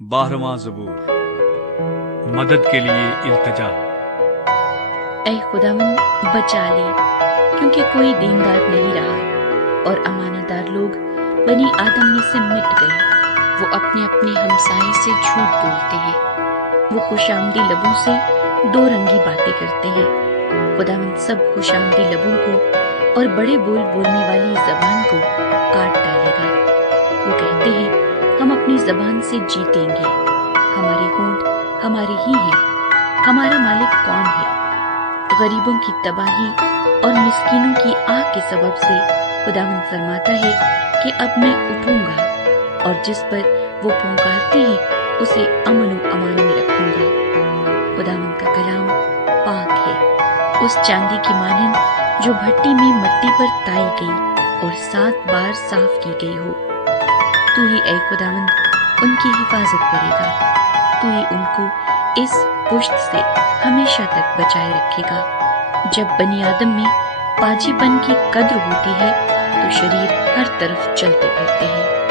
12واں زبور، مدد کے لیے التجا۔ اے خداوند بچا لے، کیونکہ کوئی دیندار نہیں رہا، اور امانت دار لوگ بنی آدم میں سے مٹ گئے۔ وہ اپنے اپنے ہمسائے سے جھوٹ بولتے ہیں، وہ خوش آمدی لبوں سے دو رنگی باتیں کرتے ہیں۔ خداوند سب خوش آمدی لبوں کو اور بڑے بول بولنے والی زبان کو کاٹ ڈالے گا۔ وہ کہتے ہیں ہم اپنی زبان سے جیتیں گے، ہمارے ہونٹ ہمارے ہی ہیں، ہمارا مالک کون ہے؟ غریبوں کی تباہی اور مسکینوں کی آہ کے سبب سے خداوند فرماتا ہے کہ اب میں اٹھوں گا، اور جس پر وہ پھنکارتے ہیں اسے امن و امان میں رکھوں گا۔ خداوند کا کلام پاک ہے، اس چاندی کی مانند جو بھٹی میں مٹی پر تائی گئی اور 7 بار صاف کی گئی ہو۔ تو ہی اے خداوند ان کی حفاظت کرے گا، تو ہی ان کو اس پشت سے ہمیشہ تک بچائے رکھے گا۔ جب بنی آدم میں پاجی پن کی قدر ہوتی ہے تو شریر ہر طرف چلتے پھرتے ہیں۔